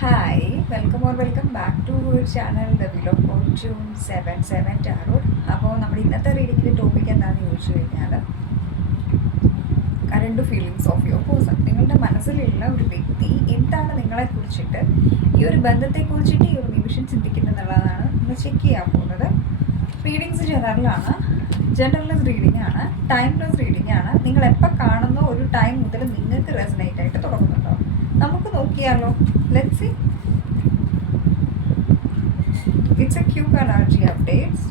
Hi, welcome or welcome back to our channel The Wheel of Fortune 77 Tarot. അപ്പോൾ നമ്മുടെ ഇന്നത്തെ റീഡിങ്ങിൻ്റെ topic എന്താണെന്ന് ചോദിച്ചു കഴിഞ്ഞാൽ current feelings of your person. നിങ്ങളുടെ മനസ്സിലുള്ള ഒരു വ്യക്തി എന്താണ് നിങ്ങളെക്കുറിച്ചിട്ട്, ഈ ഒരു ബന്ധത്തെക്കുറിച്ചിട്ട് ഈ ഒരു നിമിഷം ചിന്തിക്കുന്നുള്ളതാണ് നമ്മൾ ചെക്ക് ചെയ്യാൻ പോകുന്നത്. റീഡിങ്സ് ജനറൽലെസ് റീഡിംഗ് ആണ്, ടൈംലെസ് റീഡിംഗ് ആണ്. നിങ്ങൾ എപ്പോൾ കാണുന്നോ ഒരു ടൈം മുതൽ നിങ്ങൾക്ക് റെസനേറ്റ് ആയിട്ട് തുടങ്ങുന്നുണ്ടോ? നമുക്ക് നോക്കിയാലോ. Let's see. It's a quick energy updates.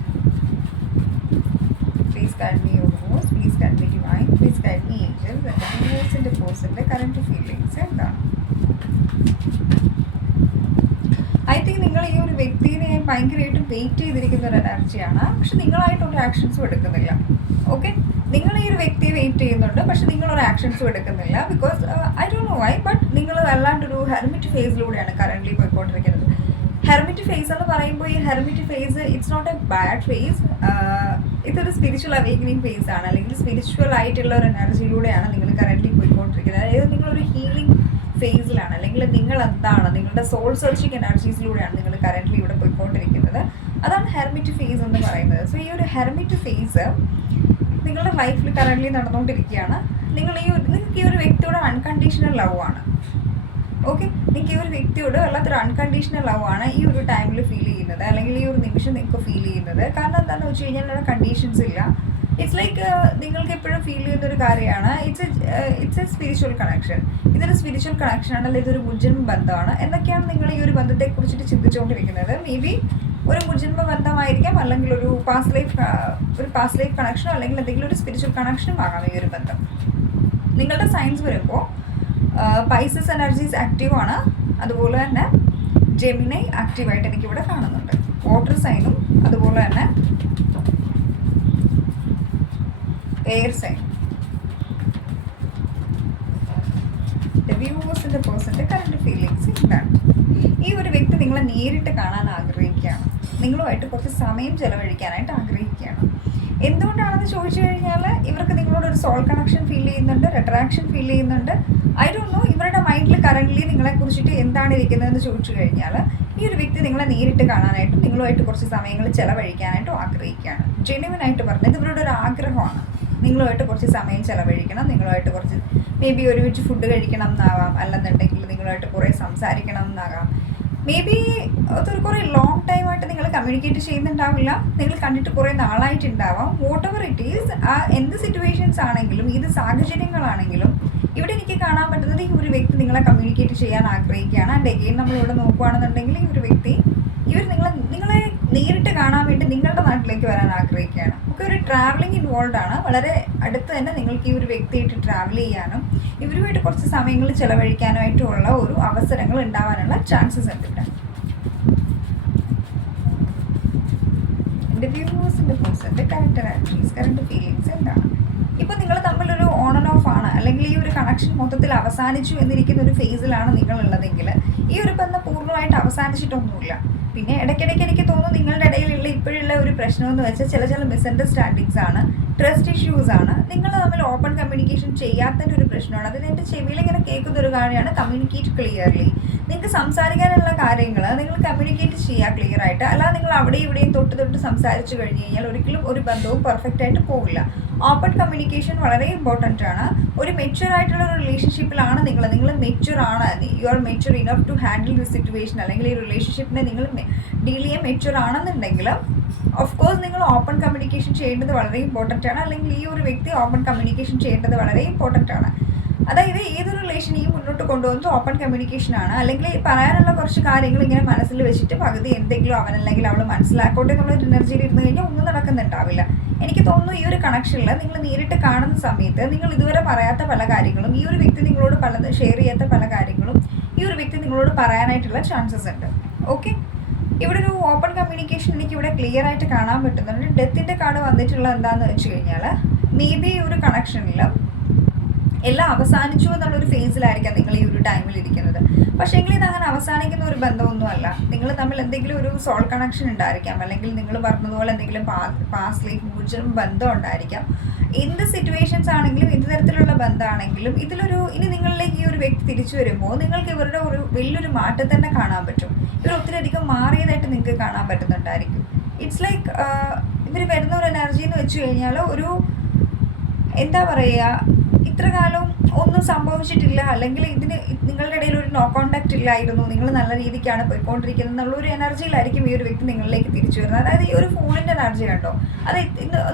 Please guide me universe, please guide me divine, please guide me angels. യൂണിവേഴ്സിൻ്റെ പേഴ്സൻ്റെ കറണ്ട് ഫീലിങ്സ് എന്താണ്? ഐ തിങ്ക് നിങ്ങൾ ഈ ഒരു വ്യക്തിയെ ഭയങ്കരമായിട്ട് വെയിറ്റ് ചെയ്തിരിക്കുന്ന ഒരു എനർജിയാണ്, പക്ഷെ നിങ്ങളായിട്ടൊരു ആക്ഷൻസും എടുക്കുന്നില്ല. ഓക്കെ, നിങ്ങൾ ഈ ഒരു വ്യക്തിയെ വെയിറ്റ് ചെയ്യുന്നുണ്ട്, പക്ഷെ നിങ്ങളൊരു ആക്ഷൻസും എടുക്കുന്നില്ല. Because I don't know why, but നിങ്ങൾ അല്ലാണ്ടൊരു ഹെർമിറ്റ് ഫേസിലൂടെയാണ് കറൻ്റ്ലി പോയിക്കൊണ്ടിരിക്കുന്നത്. ഹെർമിറ്റ് ഫേസ് എന്ന് പറയുമ്പോൾ ഈ hermit phase it's not a bad phase. ഇതൊരു സ്പിരിച്വൽ അവേക്കനിങ് ഫേസ് ആണ്, അല്ലെങ്കിൽ സ്പിരിച്വൽ ആയിട്ടുള്ള ഒരു എനർജിയിലൂടെയാണ് നിങ്ങൾ കറൻ്റ്ലി പോയിക്കൊണ്ടിരിക്കുന്നത്. അതായത് നിങ്ങളൊരു ഹീലിംഗ് ഫേസിലാണ്, അല്ലെങ്കിൽ നിങ്ങൾ എന്താണ് നിങ്ങളുടെ സോൾ സെർച്ചിങ് എനർജീസിലൂടെയാണ് നിങ്ങൾ കറൻ്റ്ലി ഇവിടെ പോയിക്കൊണ്ടിരിക്കുന്നത്. അതാണ് ഹെർമിറ്റ് ഫേസ് എന്ന് പറയുന്നത്. സോ ഈ ഒരു ഹെർമിറ്റ് ഫേസ് നിങ്ങളുടെ ലൈഫിൽ കറൻ്റ്ലി നടന്നുകൊണ്ടിരിക്കുകയാണ്. നിങ്ങൾക്ക് ഈ ഒരു വ്യക്തിയോട് അൺകണ്ടീഷണൽ ലവ് ആണ്. ഓക്കെ, നിങ്ങൾക്ക് ഈ ഒരു വ്യക്തിയോട് വല്ലാത്തൊരു അൺകണ്ടീഷണൽ ലവ് ആണ് ഈ ഒരു ടൈമിൽ ഫീൽ ചെയ്യുന്നത്, അല്ലെങ്കിൽ ഈ ഒരു നിമിഷം നിങ്ങൾക്ക് ഫീൽ ചെയ്യുന്നത്. കാരണം എന്താണെന്ന് വെച്ച് കഴിഞ്ഞാൽ അവിടെ കണ്ടീഷൻസ് ഇല്ല. ഇറ്റ്സ് ലൈക്ക് നിങ്ങൾക്ക് എപ്പോഴും ഫീൽ ചെയ്യുന്ന ഒരു കാര്യമാണ്, ഇറ്റ്സ് എ സ്പിരിച്വൽ കണക്ഷൻ. ഇതൊരു സ്പിരിച്വൽ കണക്ഷൻ ആണ്, അല്ലെങ്കിൽ ഇതൊരു മുജ്ജന്മ ബന്ധമാണ് എന്നൊക്കെയാണ് നിങ്ങൾ ഈ ഒരു ബന്ധത്തെക്കുറിച്ചിട്ട് ചിന്തിച്ചുകൊണ്ടിരിക്കുന്നത്. മേ ബി ഒരു മുജ്ജന്മ ബന്ധമായിരിക്കാം, അല്ലെങ്കിൽ ഒരു പാസ്റ്റ് ലൈഫ് കണക്ഷനോ, അല്ലെങ്കിൽ എന്തെങ്കിലും ഒരു സ്പിരിച്വൽ കണക്ഷനും ആകാം ഈ ഒരു ബന്ധം. നിങ്ങളുടെ സയൻസ് വരുമ്പോൾ പൈസസ് എനർജീസ് ആക്റ്റീവാണ്, അതുപോലെ തന്നെ ജെമിനൈ ആക്റ്റീവായിട്ട് എനിക്കിവിടെ കാണുന്നുണ്ട്. വാട്ടർ സൈനും അതുപോലെ തന്നെ എയർ സൈൻ. വ്യൂവേഴ്സിൻ്റെ പേഴ്സൻ്റെ കറണ്ട് ഫീലിങ്സ് എന്താണ്? ഈ ഒരു വ്യക്തി നിങ്ങളെ നേരിട്ട് കാണാൻ ആഗ്രഹിക്കുകയാണ്, നിങ്ങളുമായിട്ട് കുറച്ച് സമയം ചെലവഴിക്കാനായിട്ട് ആഗ്രഹിക്കുകയാണ്. എന്തുകൊണ്ടാണെന്ന് ചോദിച്ചു കഴിഞ്ഞാൽ ഇവർക്ക് നിങ്ങളോട് ഒരു സോൾ കണക്ഷൻ ഫീൽ ചെയ്യുന്നുണ്ട്, ഒരു അട്രാക്ഷൻ ഫീൽ ചെയ്യുന്നുണ്ട്. ഐ ഡോണ്ട് നോ ഇവരുടെ മൈൻഡിൽ കറൻ്റ്ലി നിങ്ങളെക്കുറിച്ചിട്ട് എന്താണ് ഇരിക്കുന്നതെന്ന് ചോദിച്ചു കഴിഞ്ഞാൽ ഈ ഒരു വ്യക്തി നിങ്ങളെ നേരിട്ട് കാണാനായിട്ടും നിങ്ങളുമായിട്ട് കുറച്ച് സമയങ്ങൾ ചെലവഴിക്കാനായിട്ടും ആഗ്രഹിക്കുകയാണ്. ജെന്യുവനായിട്ട് പറഞ്ഞത് ഇവരുടെ ഒരു ആഗ്രഹമാണ്, നിങ്ങളുമായിട്ട് കുറച്ച് സമയം ചെലവഴിക്കണം, നിങ്ങളുമായിട്ട് കുറച്ച് മേ ബി ഒരുമിച്ച് ഫുഡ് കഴിക്കണം എന്നാവാം, അല്ലെന്നുണ്ടെങ്കിൽ നിങ്ങളുമായിട്ട് കുറേ സംസാരിക്കണം എന്നാകാം. മേ ബി അതൊരു കുറേ ലോങ് ടൈമായിട്ട് നിങ്ങൾ കമ്മ്യൂണിക്കേറ്റ് ചെയ്യുന്നുണ്ടാവില്ല, നിങ്ങൾ കണ്ടിട്ട് കുറേ നാളായിട്ടുണ്ടാവാം. വാട്ട് എവർ ഇറ്റ് ഈസ്, എന്ത് സിറ്റുവേഷൻസ് ആണെങ്കിലും, ഏത് സാഹചര്യങ്ങളാണെങ്കിലും ഇവിടെ എനിക്ക് കാണാൻ പറ്റുന്നത് ഈ ഒരു വ്യക്തി നിങ്ങളെ കമ്മ്യൂണിക്കേറ്റ് ചെയ്യാൻ ആഗ്രഹിക്കുകയാണ്. ആൻഡ് എഗെയിൻ നമ്മളിവിടെ നോക്കുകയാണെന്നുണ്ടെങ്കിൽ ഈ ഒരു വ്യക്തി നിങ്ങളെ നേരിട്ട് കാണാൻ വേണ്ടി നിങ്ങളുടെ നാട്ടിലേക്ക് വരാൻ ആഗ്രഹിക്കുകയാണ്. ഒക്കെ ഒരു ട്രാവലിംഗ് ഇൻവോൾവ് ആണ്. വളരെ അടുത്ത് തന്നെ നിങ്ങൾക്ക് ഈ ഒരു വ്യക്തിയായിട്ട് ട്രാവൽ ചെയ്യാനും ഇവരുമായിട്ട് കുറച്ച് സമയങ്ങൾ ചിലവഴിക്കാനായിട്ടുള്ള ഒരു അവസരങ്ങൾ ഉണ്ടാവാനുള്ള ചാൻസസ് ഉണ്ട് ഇവിടെ. എൻ്റെ വ്യൂവേഴ്സിൻ്റെ പേഴ്സൻ്റെ കറണ്ട് ഫീലിങ്സ് എന്താണ്? ഇപ്പോൾ നിങ്ങൾ തമ്മിലൊരു ഓൺ ആൻഡ് ഓഫ് ആണ്, അല്ലെങ്കിൽ ഈ ഒരു കണക്ഷൻ മൊത്തത്തിൽ അവസാനിച്ചു എന്നിരിക്കുന്ന ഒരു ഫേസിലാണ് നിങ്ങളുള്ളതെങ്കിൽ ഈ ഒരു ബന്ധം പൂർണ്ണമായിട്ട് അവസാനിച്ചിട്ടൊന്നുമില്ല. പിന്നെ ഇടയ്ക്കിടയ്ക്ക് എനിക്ക് തോന്നുന്നു നിങ്ങളുടെ ഇടയിലുള്ള ഇപ്പോഴുള്ള ഒരു പ്രശ്നമെന്ന് വെച്ചാൽ ചില മിസ്അണ്ടർസ്റ്റാൻഡിങ്സ് ആണ്, ട്രസ്റ്റ് ഇഷ്യൂസ് ആണ്. നിങ്ങൾ തമ്മിൽ ഓപ്പൺ കമ്മ്യൂണിക്കേഷൻ ചെയ്യാത്തതിൻ്റെ ഒരു പ്രശ്നമാണ്. അതിന് എൻ്റെ ചെവിയിൽ ഇങ്ങനെ കേൾക്കുന്ന ഒരു കാര്യമാണ് കമ്മ്യൂണിക്കേറ്റ് ക്ലിയർലി. നിങ്ങൾക്ക് സംസാരിക്കാനുള്ള കാര്യങ്ങൾ നിങ്ങൾ കമ്മ്യൂണിക്കേറ്റ് ചെയ്യുക ക്ലിയർ ആയിട്ട്. അല്ലാതെ നിങ്ങൾ അവിടെ ഇവിടെയും തൊട്ട് സംസാരിച്ചു കഴിഞ്ഞ് കഴിഞ്ഞാൽ ഒരിക്കലും ഒരു ബന്ധവും പെർഫെക്റ്റ് ആയിട്ട് പോകില്ല. ഓപ്പൺ കമ്മ്യൂണിക്കേഷൻ വളരെ ഇമ്പോർട്ടൻ്റ് ആണ്. ഒരു മെച്യൂർ ആയിട്ടുള്ള ഒരു റിലേഷൻഷിപ്പിലാണ് നിങ്ങൾ മെച്യൂർ ആണ്, you are mature enough to handle this situation, അല്ലെങ്കിൽ ഈ റിലേഷൻഷിപ്പിനെ നിങ്ങൾ ഡീൽ ചെയ്യാൻ മെച്യൂർ ആണെന്നുണ്ടെങ്കിൽ ഓഫ് കോഴ്സ് നിങ്ങൾ ഓപ്പൺ കമ്മ്യൂണിക്കേഷൻ ചെയ്യേണ്ടത് വളരെ ഇമ്പോർട്ടൻ്റ് ആണ്, അല്ലെങ്കിൽ ഈ ഒരു വ്യക്തി ഓപ്പൺ കമ്മ്യൂണിക്കേഷൻ ചെയ്യേണ്ടത് വളരെ ഇമ്പോർട്ടൻ്റ് ആണ്. അതായത് ഏതൊരു റിലേഷനെയും മുന്നോട്ട് കൊണ്ടുപോകുന്നത് ഓപ്പൺ കമ്മ്യൂണിക്കേഷൻ ആണ്. അല്ലെങ്കിൽ പറയാനുള്ള കുറച്ച് കാര്യങ്ങൾ ഇങ്ങനെ മനസ്സിൽ വെച്ചിട്ട് പകുതി എന്തെങ്കിലും അവനല്ലെങ്കിൽ അവൾ മനസ്സിലാക്കോട്ടെ എന്നുള്ളൊരു എനർജിയിൽ ഇരുന്ന് കഴിഞ്ഞാൽ ഒന്നും നടക്കുന്നുണ്ടാവില്ല. എനിക്ക് തോന്നുന്നു ഈ ഒരു കണക്ഷനിൽ നിങ്ങൾ നേരിട്ട് കാണുന്ന സമയത്ത് നിങ്ങൾ ഇതുവരെ പറയാത്ത പല കാര്യങ്ങളും, ഈ ഒരു വ്യക്തി നിങ്ങളോട് പലത് ഷെയർ ചെയ്യാത്ത പല കാര്യങ്ങളും ഈ ഒരു വ്യക്തി നിങ്ങളോട് പറയാനായിട്ടുള്ള ചാൻസസ് ഉണ്ട്. ഓക്കെ, ഇവിടെ ഒരു ഓപ്പൺ കമ്മ്യൂണിക്കേഷൻ എനിക്കിവിടെ ക്ലിയർ ആയിട്ട് കാണാൻ പറ്റുന്നുണ്ട്. ഡെത്തിൻ്റെ കാർഡ് വന്നിട്ടുള്ളത് എന്താണെന്ന് വെച്ച് കഴിഞ്ഞാൽ മേ ബി ഒരു കണക്ഷനിൽ എല്ലാം അവസാനിച്ചു എന്നുള്ളൊരു ഫേസിലായിരിക്കാം നിങ്ങൾ ഈ ഒരു ടൈമിൽ ഇരിക്കുന്നത്. പക്ഷേ എങ്കിൽ ഇതങ്ങനെ അവസാനിക്കുന്ന ഒരു ബന്ധമൊന്നുമല്ല. നിങ്ങൾ തമ്മിൽ എന്തെങ്കിലും ഒരു സോൾ കണക്ഷൻ ഉണ്ടായിരിക്കാം, അല്ലെങ്കിൽ നിങ്ങൾ പറഞ്ഞതുപോലെ എന്തെങ്കിലും പാസ്റ്റ് ലൈഫ് മുജ്ജന്മ ബന്ധം ഉണ്ടായിരിക്കാം. എന്ത് സിറ്റുവേഷൻസ് ആണെങ്കിലും എന്ത് തരത്തിലുള്ള ബന്ധമാണെങ്കിലും ഇനി നിങ്ങളിലേക്ക് ഈ ഒരു വ്യക്തി തിരിച്ചു വരുമ്പോൾ നിങ്ങൾക്ക് ഇവരുടെ ഒരു വലിയൊരു മാറ്റം തന്നെ കാണാൻ പറ്റും. ഇവർ ഒത്തിരി അധികം മാറിയതായിട്ട് നിങ്ങൾക്ക് കാണാൻ പറ്റുന്നുണ്ടായിരിക്കും. ഇറ്റ്സ് ലൈക്ക് ഇവർ വരുന്ന ഒരു എനർജി എന്ന് വെച്ച് കഴിഞ്ഞാൽ ഒരു എന്താ പറയുക, ഇത്ര കാലം ഒന്നും സംഭവിച്ചിട്ടില്ല, അല്ലെങ്കിൽ നിങ്ങളുടെ ഇടയിൽ ഒരു നോ കോണ്ടാക്ട് ഇല്ലായിരുന്നു, നിങ്ങൾ നല്ല രീതിക്കാണ് പോയിക്കൊണ്ടിരിക്കുന്നത് എന്നുള്ള ഒരു എനർജിയിലായിരിക്കും ഈ ഒരു വ്യക്തി നിങ്ങളിലേക്ക് തിരിച്ചു വരുന്നത്. അതായത് ഈ ഒരു ഫൂളിൻ്റെ എനർജി കണ്ടോ, അത്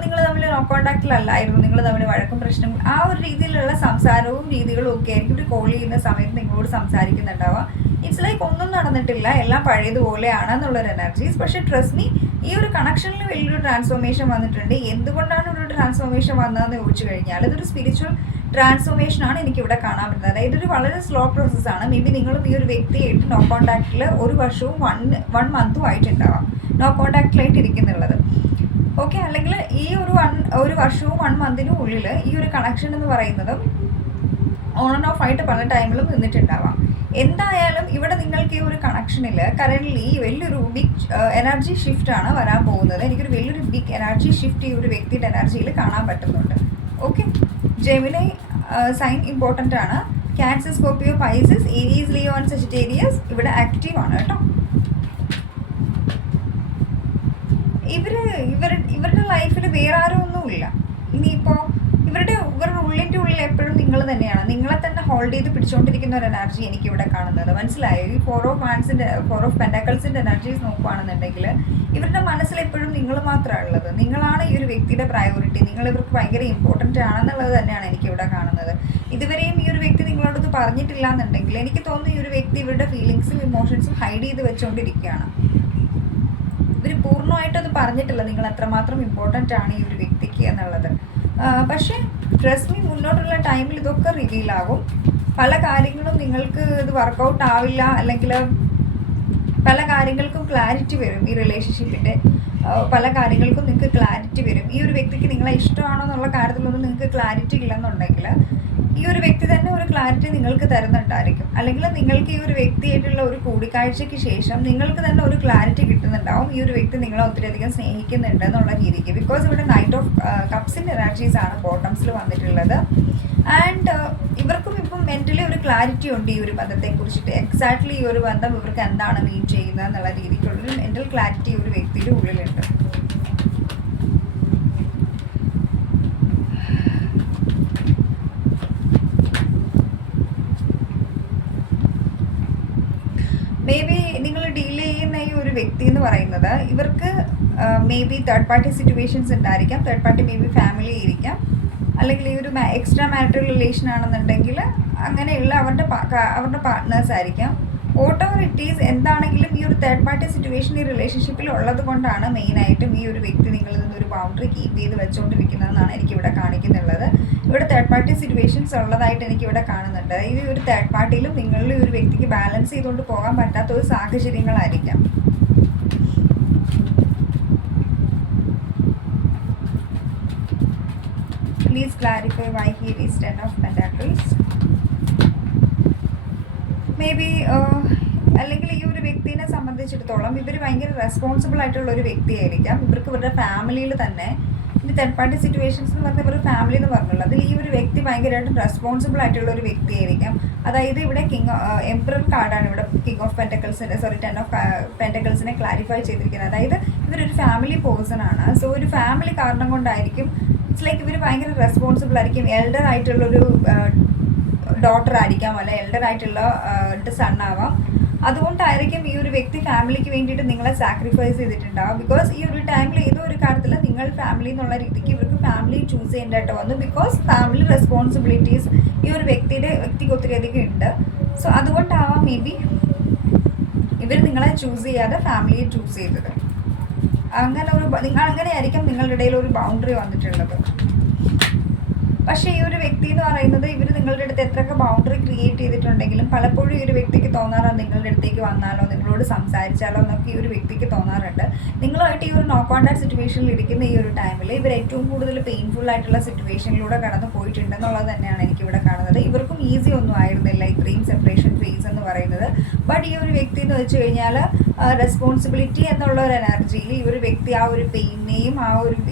നിങ്ങൾ തമ്മിൽ നോ കോണ്ടാക്റ്റിലല്ലായിരുന്നു, നിങ്ങൾ തമ്മിൽ വഴക്കും പ്രശ്നം ആ ഒരു രീതിയിലുള്ള സംസാരവും രീതികളും ഒക്കെ ആയിരിക്കും ഒരു കോൾ ചെയ്യുന്ന സമയത്ത് നിങ്ങളോട് സംസാരിക്കുന്നുണ്ടാവുക. ഇറ്റ്സ് ലൈക്ക് ഒന്നും നടന്നിട്ടില്ല, എല്ലാം പഴയതുപോലെയാണ് എന്നുള്ളൊരു എനർജീസ്. പക്ഷേ ട്രസ്റ്റ് മീ, ഈ ഒരു കണക്ഷനിൽ വലിയൊരു ട്രാൻസ്ഫോർമേഷൻ വന്നിട്ടുണ്ട്. എന്തുകൊണ്ടാണ് ഒരു ട്രാൻസ്ഫോർമേഷൻ വന്നതെന്ന് ചോദിച്ചു കഴിഞ്ഞാൽ ഇതൊരു സ്പിരിച്വൽ ട്രാൻസ്ഫോർമേഷനാണ് എനിക്കിവിടെ കാണാൻ പറ്റുന്നത്. അതായത് ഇതൊരു വളരെ സ്ലോ പ്രോസസ്സാണ്. മേ ബി നിങ്ങളും ഈ ഒരു വ്യക്തിയായിട്ട് നോ കോണ്ടാക്റ്റിൽ ഒരു വർഷവും വൺ മന്തും ആയിട്ടുണ്ടാവാം നോ കോണ്ടാക്റ്റിലായിട്ട് ഇരിക്കുന്നുള്ളത്. ഓക്കെ, അല്ലെങ്കിൽ ഈ ഒരു വർഷവും 1 മന്തിനും ഉള്ളിൽ ഈ ഒരു കണക്ഷൻ എന്ന് പറയുന്നത് ഓൺ ആൻഡ് ഓഫ് ആയിട്ട് പല ടൈമിലും നിന്നിട്ടുണ്ടാവാം. എന്തായാലും ഇവിടെ നിങ്ങൾക്ക് ഈ ഒരു കണക്ഷനിൽ കറൻ്റ്ലി വലിയൊരു ബിഗ് എനർജി ഷിഫ്റ്റാണ് വരാൻ പോകുന്നത്. എനിക്കൊരു വലിയൊരു ബിഗ് എനർജി ഷിഫ്റ്റ് ഈ ഒരു വ്യക്തിയുടെ എനർജിയിൽ കാണാൻ പറ്റുന്നുണ്ട്. ഓക്കെ, ജെമിനി സൈൻ ഇമ്പോർട്ടൻ്റ് ആണ്. Cancer, Scorpio, Pisces, Aries, Leo and Sagittarius ഇവിടെ ആക്റ്റീവ് ആണ് കേട്ടോ. ഇവരുടെ ലൈഫിൽ വേറെ ആരും ഒന്നുമില്ല. ഇനിയിപ്പോൾ ഇവരുടെ ഉള്ളിൻ്റെ ഉള്ളിൽ എപ്പോഴും നിങ്ങൾ തന്നെയാണ്, നിങ്ങളെ തന്നെ ഹോൾഡ് ചെയ്ത് പിടിച്ചുകൊണ്ടിരിക്കുന്ന ഒരു എനർജി എനിക്കിവിടെ കാണുന്നത്. മനസ്സിലായോ? ഈ 4 ഓഫ് പെൻഡാക്കിൾസിൻ്റെ എനർജീസ് നോക്കുകയാണെന്നുണ്ടെങ്കിൽ ഇവരുടെ മനസ്സിൽ എപ്പോഴും നിങ്ങൾ മാത്രമാണ് ഉള്ളത്. നിങ്ങളാണ് ഈ ഒരു വ്യക്തിയുടെ പ്രയോറിറ്റി, നിങ്ങൾ ഇവർക്ക് ഭയങ്കര ഇമ്പോർട്ടൻ്റ് ആണെന്നുള്ളത് തന്നെയാണ് എനിക്കിവിടെ കാണുന്നത്. ഇതുവരെയും ഈ ഒരു വ്യക്തി നിങ്ങളോടത് പറഞ്ഞിട്ടില്ല എന്നുണ്ടെങ്കിൽ എനിക്ക് തോന്നുന്നു ഈ ഒരു വ്യക്തി ഇവരുടെ ഫീലിങ്സും ഇമോഷൻസും ഹൈഡ് ചെയ്ത് വെച്ചുകൊണ്ടിരിക്കുകയാണ്. ഇവർ പൂർണ്ണമായിട്ടും അത് പറഞ്ഞിട്ടില്ല നിങ്ങൾ എത്രമാത്രം ഇമ്പോർട്ടൻ്റ് ആണ് ഈ ഒരു വ്യക്തിക്ക് എന്നുള്ളത്. പക്ഷേ ട്രസ്റ്റ് മീ, മുന്നോട്ടുള്ള ടൈമിൽ ഇതൊക്കെ റിവീലാകും. പല കാര്യങ്ങളും നിങ്ങൾക്ക് ഇത് വർക്കൗട്ട് ആവില്ല, അല്ലെങ്കിൽ പല കാര്യങ്ങൾക്കും ക്ലാരിറ്റി വരും. ഈ റിലേഷൻഷിപ്പിൻ്റെ പല കാര്യങ്ങൾക്കും നിങ്ങൾക്ക് ക്ലാരിറ്റി വരും. ഈ ഒരു വ്യക്തിക്ക് നിങ്ങളെ ഇഷ്ടമാണോ എന്നുള്ള കാര്യത്തിലൊന്നും നിങ്ങൾക്ക് ക്ലാരിറ്റി ഇല്ലെന്നുണ്ടെങ്കിൽ ഈ ഒരു വ്യക്തി തന്നെ ഒരു ക്ലാരിറ്റി നിങ്ങൾക്ക് തരുന്നുണ്ടായിരിക്കും. അല്ലെങ്കിൽ നിങ്ങൾക്ക് ഈ ഒരു വ്യക്തിയായിട്ടുള്ള ഒരു കൂടിക്കാഴ്ചയ്ക്ക് ശേഷം നിങ്ങൾക്ക് തന്നെ ഒരു ക്ലാരിറ്റി കിട്ടുന്നുണ്ടാവും. ഈ ഒരു വ്യക്തി നിങ്ങളെ ഒത്തിരിയധികം സ്നേഹിക്കുന്നുണ്ട് എന്നുള്ള രീതിക്ക്. ബിക്കോസ് ഇവിടെ നൈറ്റ് ഓഫ് കപ്സിൻ്റെ എനർജീസ് ആണ് ബോട്ടംസിൽ വന്നിട്ടുള്ളത്. ആൻഡ് ഇവർക്കും ഇപ്പം മെൻ്റലി ഒരു ക്ലാരിറ്റി ഉണ്ട് ഈ ഒരു ബന്ധത്തെക്കുറിച്ചിട്ട്. എക്സാക്ട്ലി ഈ ഒരു ബന്ധം ഇവർക്ക് എന്താണ് മീൻ ചെയ്യുന്നത് എന്നുള്ള രീതിക്കുള്ളൊരു മെൻ്റൽ ക്ലാരിറ്റി ഒരു വ്യക്തിയുടെ ഉള്ളിലുണ്ട്. മേ ബി നിങ്ങൾ ഡീൽ ചെയ്യുന്ന ഈ ഒരു വ്യക്തി എന്ന് പറയുന്നത് ഇവർക്ക് may be third party situations ഉണ്ടായിരിക്കാം. Third party may be family ആയിരിക്കാം, അല്ലെങ്കിൽ ഈ ഒരു എക്സ്ട്രാ മാരിറ്റൽ റിലേഷൻ ആണെന്നുണ്ടെങ്കിൽ അങ്ങനെയുള്ള അവരുടെ പാർട്ട്നേഴ്സ് ആയിരിക്കാം. വോട്ടെവർ ഇറ്റ് ഈസ്, എന്താണെങ്കിലും ഈ ഒരു തേർഡ് പാർട്ടി സിറ്റുവേഷൻ ഈ റിലേഷൻഷിപ്പിൽ ഉള്ളത് കൊണ്ടാണ് മെയിനായിട്ടും ഈ ഒരു വ്യക്തി നിങ്ങളിൽ നിന്നൊരു ബൗണ്ടറി കീപ്പ് ചെയ്ത് വെച്ചുകൊണ്ടിരിക്കുന്നതെന്നാണ് എനിക്കിവിടെ കാണിക്കുന്നുള്ളത്. ഇവിടെ തേർഡ് പാർട്ടി സിറ്റുവേഷൻസ് ഉള്ളതായിട്ട് എനിക്കിവിടെ കാണുന്നുണ്ട്. ഈ ഒരു തേർഡ് പാർട്ടിയിലും നിങ്ങളിൽ ഒരു വ്യക്തിക്ക് ബാലൻസ് ചെയ്തുകൊണ്ട് പോകാൻ പറ്റാത്ത ഒരു സാഹചര്യങ്ങളായിരിക്കാം. Please clarify why here is 10 of Pentacles. May be അല്ലെങ്കിൽ ഈ ഒരു വ്യക്തിനെ സംബന്ധിച്ചിടത്തോളം ഇവർ ഭയങ്കര റെസ്പോൺസിബിൾ ആയിട്ടുള്ള ഒരു വ്യക്തിയായിരിക്കാം. ഇവർക്ക് ഇവരുടെ ഫാമിലിയിൽ തന്നെ ഇത് തേർഡ് പാർട്ടി സിറ്റുവേഷൻസ് എന്ന് പറഞ്ഞാൽ ഇവരുടെ ഫാമിലി എന്ന് പറഞ്ഞുള്ളൂ. അതിൽ ഈ ഒരു വ്യക്തി ഭയങ്കരമായിട്ടും റെസ്പോൺസിബിൾ ആയിട്ടുള്ള ഒരു വ്യക്തിയായിരിക്കാം. അതായത് ഇവിടെ എംപറർ കാർഡാണ് ഇവിടെ കിങ് ഓഫ് പെൻറ്റക്കിൾസിൻ്റെ 10 ഓഫ് പെൻറ്റക്കിൾസിനെ ക്ലാരിഫൈ ചെയ്തിരിക്കുന്നത്. അതായത് ഇവരൊരു ഫാമിലി പേഴ്സൺ ആണ്. സോ ഒരു ഫാമിലി കാരണം കൊണ്ടായിരിക്കും ഇറ്റ്സ് ലൈക്ക് ഇവർ ഭയങ്കര റെസ്പോൺസിബിൾ ആയിരിക്കും. എൽഡർ ആയിട്ടുള്ളൊരു ഡോട്ടർ ആയിരിക്കാം, അല്ല എൽഡർ ആയിട്ടുള്ള സൺ ആവാം. അതുകൊണ്ടായിരിക്കും ഈ ഒരു വ്യക്തി ഫാമിലിക്ക് വേണ്ടിയിട്ട് നിങ്ങളെ സാക്രിഫൈസ് ചെയ്തിട്ടുണ്ടാവും. ബിക്കോസ് ഈ ഒരു ടൈമിൽ ഏതോ ഒരു കാര്യത്തിൽ നിങ്ങൾ ഫാമിലി എന്നുള്ള രീതിക്ക് ഇവർക്ക് ഫാമിലി ചൂസ് ചെയ്യേണ്ടതായിട്ട് വന്നു. ബിക്കോസ് ഫാമിലി റെസ്പോൺസിബിലിറ്റീസ് ഈ ഒരു വ്യക്തിക്ക് ഒത്തിരിയധികം ഉണ്ട്. സോ അതുകൊണ്ടാവാം മേ ബി ഇവർ നിങ്ങളെ ചൂസ് ചെയ്യാതെ ഫാമിലിയെ ചൂസ് ചെയ്തത്. അങ്ങനെയായിരിക്കും നിങ്ങളുടെ ഇടയിൽ ഒരു ബൗണ്ടറി വന്നിട്ടുള്ളത്. പക്ഷേ ഈ ഒരു വ്യക്തി എന്ന് പറയുന്നത് ഇവർ നിങ്ങളുടെ അടുത്ത് എത്രയൊക്കെ ബൗണ്ടറി ക്രിയേറ്റ് ചെയ്തിട്ടുണ്ടെങ്കിലും പലപ്പോഴും ഈ ഒരു വ്യക്തിക്ക് തോന്നാറുണ്ട് നിങ്ങളുടെ അടുത്തേക്ക് വന്നാലോ നിങ്ങളോട് സംസാരിച്ചാലോ എന്നൊക്കെ ഈ ഒരു വ്യക്തിക്ക് തോന്നാറുണ്ട്. നിങ്ങളുമായിട്ട് ഈ ഒരു നോ കോൺടാക്ട് സിറ്റുവേഷനിൽ ഇരിക്കുന്ന ഈ ഒരു ടൈമിൽ ഇവർ ഏറ്റവും കൂടുതൽ പെയിൻഫുൾ ആയിട്ടുള്ള സിറ്റുവേഷനിലൂടെ കടന്നു പോയിട്ടുണ്ടെന്നുള്ളത് തന്നെയാണ് എനിക്കിവിടെ കാണുന്നത്. ഇവർക്കും ഈസി ഒന്നും ആയിരുന്നില്ല ഇത്രയും സെപ്പറേഷൻ ഫേസ് എന്ന് പറയുന്നത്. ബട്ട് ഈ ഒരു വ്യക്തി എന്ന് വെച്ച് കഴിഞ്ഞാൽ റെസ്പോൺസിബിലിറ്റി എന്നുള്ള ഒരു എനർജിയിൽ ഈ ഒരു വ്യക്തി ആ ഒരു പെയിനെയും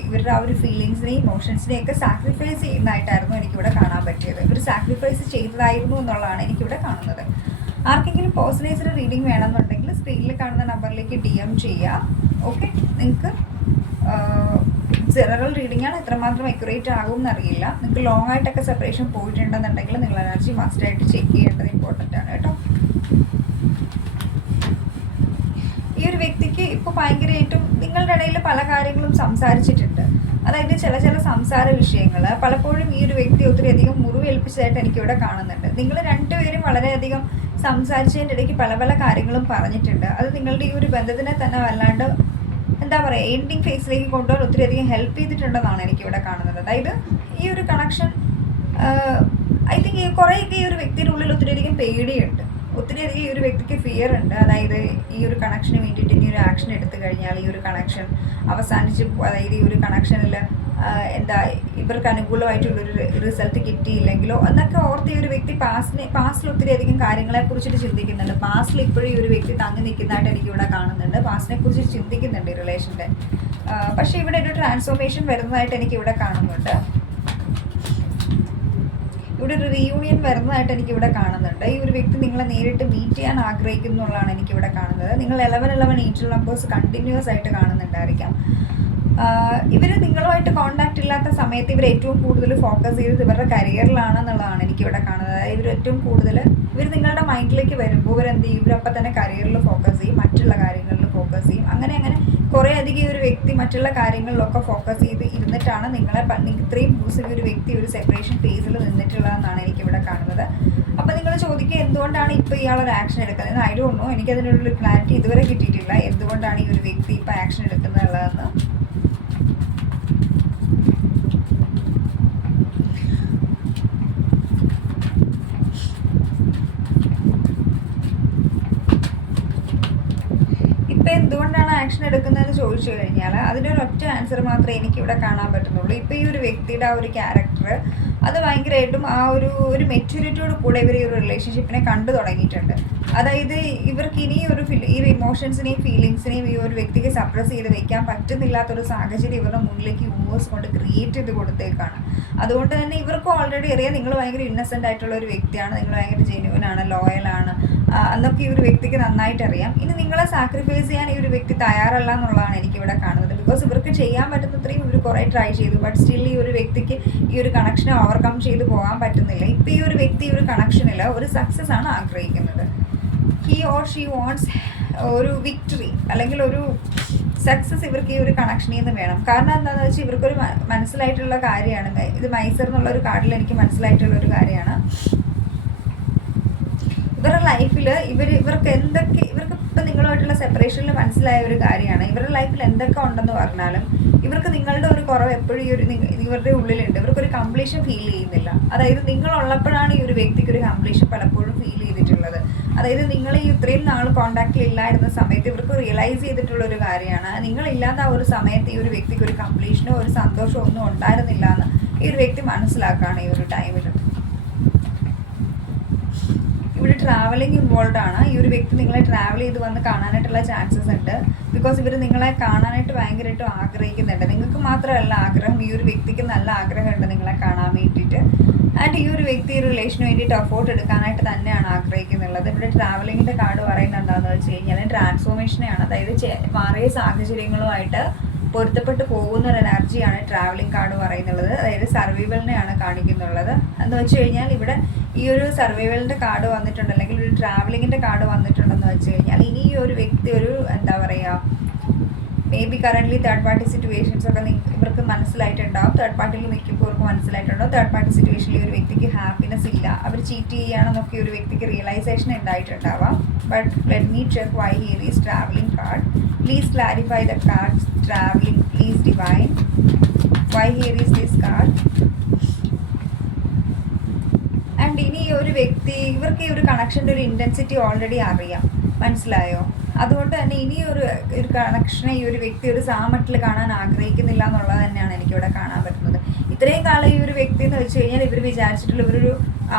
ഇവരുടെ ആ ഒരു ഫീലിങ്സിനെയും ഇമോഷൻസിനെയും ഒക്കെ സാക്രിഫൈസ് ചെയ്യുന്നതായിട്ടായിരുന്നു എനിക്കിവിടെ കാണാൻ പറ്റിയത്. ഇവർ സാക്രിഫൈസ് ചെയ്തതായിരുന്നു എന്നുള്ളതാണ് എനിക്കിവിടെ കാണുന്നത്. ആർക്കെങ്കിലും പേഴ്സണലൈസ്ഡ് റീഡിംഗ് വേണമെന്നുണ്ടെങ്കിൽ സ്ക്രീനിൽ കാണുന്ന നമ്പറിലേക്ക് DM ചെയ്യുക. ഓക്കെ, നിങ്ങൾക്ക് ജനറൽ റീഡിംഗ് ആണ്, എത്രമാത്രം അക്യുറേറ്റ് ആകും എന്നറിയില്ല. നിങ്ങൾക്ക് ലോങ് ആയിട്ടൊക്കെ സെപ്പറേഷൻ പോയിട്ടുണ്ടെന്നുണ്ടെങ്കിൽ നിങ്ങൾ എനർജി മസ്റ്റായിട്ട് ചെക്ക് ചെയ്യേണ്ടത് ഇമ്പോർട്ടൻ്റ് ആണ് കേട്ടോ. ഈ ഒരു വ്യക്തിക്ക് ഇപ്പോൾ ഭയങ്കരമായിട്ടും നിങ്ങളുടെ ഇടയിൽ പല കാര്യങ്ങളും സംസാരിച്ചിട്ടുണ്ട്. അതായത് ചില സംസാര വിഷയങ്ങൾ പലപ്പോഴും ഈ ഒരു വ്യക്തി ഒത്തിരിയധികം മുറിവേൽപ്പിച്ചതായിട്ട് എനിക്കിവിടെ കാണുന്നുണ്ട്. നിങ്ങൾ രണ്ടുപേരും വളരെയധികം സംസാരിച്ചതിൻ്റെ ഇടയ്ക്ക് പല കാര്യങ്ങളും പറഞ്ഞിട്ടുണ്ട്. അത് നിങ്ങളുടെ ഈ ഒരു ബന്ധത്തിനെ തന്നെ വല്ലാണ്ട് എന്താ പറയുക എൻഡിങ് ഫേസിലേക്ക് കൊണ്ടുപോകാൻ ഒത്തിരിയധികം ഹെൽപ്പ് ചെയ്തിട്ടുണ്ടെന്നാണ് എനിക്കിവിടെ കാണുന്നത്. അതായത് ഈ ഒരു കണക്ഷൻ ഐ തിങ്ക് കുറേയൊക്കെ ഈ ഒരു വ്യക്തിയുടെ ഉള്ളിൽ ഒത്തിരിയധികം പേടിയുണ്ട്, ഒത്തിരിയധികം ഈ ഒരു വ്യക്തിക്ക് ഫിയർ ഉണ്ട്. അതായത് ഈ ഒരു കണക്ഷന് വേണ്ടിയിട്ട് ഇനി ഒരു ആക്ഷൻ എടുത്തു കഴിഞ്ഞാൽ ഈ ഒരു കണക്ഷൻ അവസാനിച്ച്, അതായത് ഈ ഒരു കണക്ഷനിൽ എന്താ ഇവർക്ക് അനുകൂലമായിട്ടുള്ളൊരു റിസൾട്ട് കിട്ടിയില്ലെങ്കിലോ എന്നൊക്കെ ഓർത്ത് ഈ ഒരു വ്യക്തി പാസ്റ്റിൽ ഒത്തിരിയധികം കാര്യങ്ങളെക്കുറിച്ചിട്ട് ചിന്തിക്കുന്നുണ്ട്. പാസ്റ്റിൽ ഇപ്പോഴും ഈ ഒരു വ്യക്തി തങ്ങി നിൽക്കുന്നതായിട്ട് എനിക്കിവിടെ കാണുന്നുണ്ട്. പാസ്റ്റിനെ കുറിച്ച് ചിന്തിക്കുന്നുണ്ട് ഈ റിലേഷൻ്റെ. പക്ഷേ ഇവിടെ ഒരു ട്രാൻസ്ഫോർമേഷൻ വരുന്നതായിട്ട് എനിക്കിവിടെ കാണുന്നുണ്ട്. ഇവിടെ ഒരു റീയൂണിയൻ വരുന്നതായിട്ട് എനിക്കിവിടെ കാണുന്നുണ്ട്. ഈ ഒരു വ്യക്തി നിങ്ങളെ നേരിട്ട് മീറ്റ് ചെയ്യാൻ ആഗ്രഹിക്കുന്നു എന്നുള്ളതാണ് എനിക്കിവിടെ കാണുന്നത്. നിങ്ങൾ 11 ഏഞ്ചൽ നമ്പേഴ്സ് കണ്ടിന്യൂസ് ആയിട്ട് കാണുന്നുണ്ടായിരിക്കാം. ഇവർ നിങ്ങളുമായിട്ട് കോൺടാക്റ്റ് ഇല്ലാത്ത സമയത്ത് ഇവർ ഏറ്റവും കൂടുതൽ ഫോക്കസ് ചെയ്തത് ഇവരുടെ കരിയറിലാണെന്നുള്ളതാണ് എനിക്കിവിടെ കാണുന്നത്. അതായത് ഇവർ ഏറ്റവും കൂടുതൽ ഇവർ നിങ്ങളുടെ മൈൻഡിലേക്ക് വരുമ്പോൾ ഇവരെന്ത് ചെയ്യും, ഇവരപ്പം തന്നെ കരിയറിൽ ഫോക്കസ് ചെയ്യും, മറ്റുള്ള കാര്യങ്ങളിൽ ഫോക്കസ് ചെയ്യും. അങ്ങനെ കുറേ അധികം ഒരു വ്യക്തി മറ്റുള്ള കാര്യങ്ങളിലൊക്കെ ഫോക്കസ് ചെയ്ത് ഇരുന്നിട്ടാണ് നിങ്ങൾക്ക് ഇത്രയും ദിവസം ഒരു വ്യക്തി ഒരു സെപ്പറേഷൻ ഫേസിൽ നിന്നിട്ടുള്ളതെന്നാണ് എനിക്കിവിടെ കാണുന്നത്. അപ്പോൾ നിങ്ങൾ ചോദിക്കുക എന്തുകൊണ്ടാണ് ഇപ്പോൾ ഇയാളൊരു ആക്ഷൻ എടുക്കുന്നത്? ഐ ഡോണ്ട് നോ, എനിക്കതിനുള്ളൊരു ക്ലാരിറ്റി ഇതുവരെ കിട്ടിയിട്ടില്ല എന്തുകൊണ്ടാണ് ഈ ഒരു വ്യക്തി ഇപ്പോൾ ആക്ഷൻ എടുക്കുന്നുള്ളതെന്ന്. ഇപ്പം എന്തുകൊണ്ടാണ് ആക്ഷൻ എടുക്കുന്നതെന്ന് ചോദിച്ചു കഴിഞ്ഞാൽ അതിനൊരു ഒറ്റ ആൻസർ മാത്രമേ എനിക്കിവിടെ കാണാൻ പറ്റുന്നുള്ളൂ. ഇപ്പോൾ ഈ ഒരു വ്യക്തിയുടെ ആ ഒരു ക്യാരക്ടർ അത് ഭയങ്കരമായിട്ടും ആ ഒരു മെച്യൂരിറ്റിയോട് കൂടെ ഇവർ ഈ ഒരു റിലേഷൻഷിപ്പിനെ കണ്ടു തുടങ്ങിയിട്ടുണ്ട്. അതായത് ഇവർക്ക് ഇനി ഈ ഇമോഷൻസിനെയും ഫീലിങ്സിനെയും ഈ ഒരു വ്യക്തിക്ക് സപ്രസ് ചെയ്ത് വെക്കാൻ പറ്റുന്നില്ലാത്തൊരു സാഹചര്യം ഇവരുടെ മുന്നിലേക്ക് യൂണിവേഴ്സ് കൊണ്ട് ക്രിയേറ്റ് ചെയ്ത് കൊടുത്തേക്കാണ്. അതുകൊണ്ട് തന്നെ ഇവർക്ക് ഓൾറെഡി അറിയാം നിങ്ങൾ ഭയങ്കര ഇന്നസെൻ്റ് ആയിട്ടുള്ള ഒരു വ്യക്തിയാണ്, നിങ്ങൾ ഭയങ്കര ജെന്യുവനാണ്, ലോയലാണ് എന്നൊക്കെ ഈ ഒരു വ്യക്തിക്ക് നന്നായിട്ട് അറിയാം. ഇനി നിങ്ങളെ സാക്രിഫൈസ് ചെയ്യാൻ ഈ ഒരു വ്യക്തി തയ്യാറല്ല എന്നുള്ളതാണ് എനിക്കിവിടെ കാണുന്നത്. ബിക്കോസ് ഇവർക്ക് ചെയ്യാൻ പറ്റുന്നത്രയും ഇവർ കുറേ ട്രൈ ചെയ്തു, ബട്ട് സ്റ്റിൽ ഈ ഒരു വ്യക്തിക്ക് ഈ ഒരു കണക്ഷനെ ഓവർകം ചെയ്ത് പോകാൻ പറ്റുന്നില്ല. ഇപ്പോൾ ഈ ഒരു വ്യക്തി ഈ ഒരു കണക്ഷനിൽ ഒരു സക്സസ് ആണ് ആഗ്രഹിക്കുന്നത്. ഹി ഓർ ഷീ വാണ്ട്സ് ഒരു വിക്ടറി അല്ലെങ്കിൽ ഒരു സക്സസ് ഇവർക്ക് ഈ ഒരു കണക്ഷനിൽ നിന്ന് വേണം. കാരണം എന്താണെന്ന് വെച്ചാൽ ഇവർക്കൊരു മനസ്സിലായിട്ടുള്ള കാര്യമാണ്, ഇത് മൈസർ എന്നുള്ളൊരു കാർഡിൽ എനിക്ക് മനസ്സിലായിട്ടുള്ളൊരു കാര്യമാണ്. ഇവരുടെ ലൈഫിൽ ഇവർക്ക് ഇപ്പം നിങ്ങളുമായിട്ടുള്ള സെപ്പറേഷനിൽ മനസ്സിലായ ഒരു കാര്യമാണ്, ഇവരുടെ ലൈഫിൽ എന്തൊക്കെ ഉണ്ടെന്ന് പറഞ്ഞാലും ഇവർക്ക് നിങ്ങളുടെ ഒരു കുറവ് എപ്പോഴും ഇവരുടെ ഉള്ളിലുണ്ട്. ഇവർക്കൊരു കംപ്ലീഷൻ ഫീൽ ചെയ്യുന്നില്ല. അതായത് നിങ്ങളുള്ളപ്പോഴാണ് ഈ ഒരു വ്യക്തിക്ക് ഒരു കംപ്ലീഷൻ പലപ്പോഴും ഫീൽ ചെയ്തിട്ടുള്ളത്. അതായത് നിങ്ങൾ ഈ ഇത്രയും നാൾ കോൺടാക്റ്റിൽ ഇല്ലായിരുന്ന സമയത്ത് ഇവർക്ക് റിയലൈസ് ചെയ്തിട്ടുള്ളൊരു കാര്യമാണ്, നിങ്ങളില്ലാത്ത ആ ഒരു സമയത്ത് ഈ ഒരു വ്യക്തിക്ക് ഒരു കംപ്ലീഷനോ ഒരു സന്തോഷമോ ഒന്നും ഉണ്ടായിരുന്നില്ല എന്ന് ഈ ഒരു വ്യക്തി മനസ്സിലാക്കുകയാണ് ഈ ഒരു ടൈമിൽ. ഇവിടെ ട്രാവലിംഗ് ഇൻവോൾവ് ആണ്. ഈ ഒരു വ്യക്തി നിങ്ങളെ ട്രാവൽ ചെയ്ത് വന്ന് കാണാനായിട്ടുള്ള ചാൻസസ് ഉണ്ട്. ബിക്കോസ് ഇവർ നിങ്ങളെ കാണാനായിട്ട് ഭയങ്കരമായിട്ടും ആഗ്രഹിക്കുന്നുണ്ട്. നിങ്ങൾക്ക് മാത്രമല്ല ആഗ്രഹം, ഈ ഒരു വ്യക്തിക്ക് നല്ല ആഗ്രഹമുണ്ട് നിങ്ങളെ കാണാൻ വേണ്ടിയിട്ട്. ആൻഡ് ഈ ഒരു വ്യക്തി ഈ റിലേഷന് വേണ്ടിയിട്ട് എഫോർട്ട് എടുക്കാനായിട്ട് തന്നെയാണ് ആഗ്രഹിക്കുന്നുള്ളത്. ഇവിടെ ട്രാവലിങ്ങിൻ്റെ കാർഡ് പറയുന്നത് എന്താണെന്ന് വെച്ച് കഴിഞ്ഞാൽ ട്രാൻസ്ഫോർമേഷനെയാണ്. അതായത് മാറിയ സാഹചര്യങ്ങളുമായിട്ട് പൊരുത്തപ്പെട്ട് പോകുന്ന ഒരു എനർജിയാണ് ട്രാവലിംഗ് കാർഡ് പറയുന്നുള്ളത്. അതായത് സർവൈവലിനെയാണ് കാണിക്കുന്നുള്ളത്. എന്ന് വെച്ച് കഴിഞ്ഞാൽ ഇവിടെ ഈ ഒരു സർവൈവലിൻ്റെ കാർഡ് വന്നിട്ടുണ്ട്, അല്ലെങ്കിൽ ഒരു ട്രാവലിങ്ങിൻ്റെ കാർഡ് വന്നിട്ടുണ്ടെന്ന് വെച്ച് കഴിഞ്ഞാൽ ഇനി ഈ ഒരു വ്യക്തി ഒരു എന്താ പറയുക, may be currently third party situations ഒക്കെ ഇവർക്ക് മനസ്സിലായിട്ടുണ്ടാവും. തേർഡ് പാർട്ടിയിൽ നിൽക്കുമ്പോൾ ഇവർക്ക് മനസ്സിലായിട്ടുണ്ടാവും തേർഡ് പാർട്ടി സിറ്റുവേഷനിൽ ഒരു വ്യക്തിക്ക് ഹാപ്പിനെസ് ഇല്ല, അവർ ചീറ്റ് ചെയ്യുകയാണെന്നൊക്കെ ഒരു വ്യക്തിക്ക് റിയലൈസേഷൻ ഉണ്ടായിട്ടുണ്ടാവാം. But let me check why here is travelling card. Please clarify the cards travelling, please divine. Why here is this card? And ഇനി ഈ ഒരു വ്യക്തി ഇവർക്ക് ഈ ഒരു കണക്ഷൻ്റെ ഒരു ഇൻറ്റൻസിറ്റി ഓൾറെഡി അറിയാം, മനസ്സിലായോ? അതുകൊണ്ട് തന്നെ ഇനി ഒരു കണക്ഷനെ ഈ ഒരു വ്യക്തി ഒരു സാമട്ടിൽ കാണാൻ ആഗ്രഹിക്കുന്നില്ല എന്നുള്ളത് തന്നെയാണ് എനിക്കിവിടെ കാണാൻ പറ്റുന്നത്. ഇത്രയും കാലം ഈ ഒരു വ്യക്തി എന്ന് വെച്ച് കഴിഞ്ഞാൽ ഇവർ വിചാരിച്ചിട്ടുള്ള ഇവരൊരു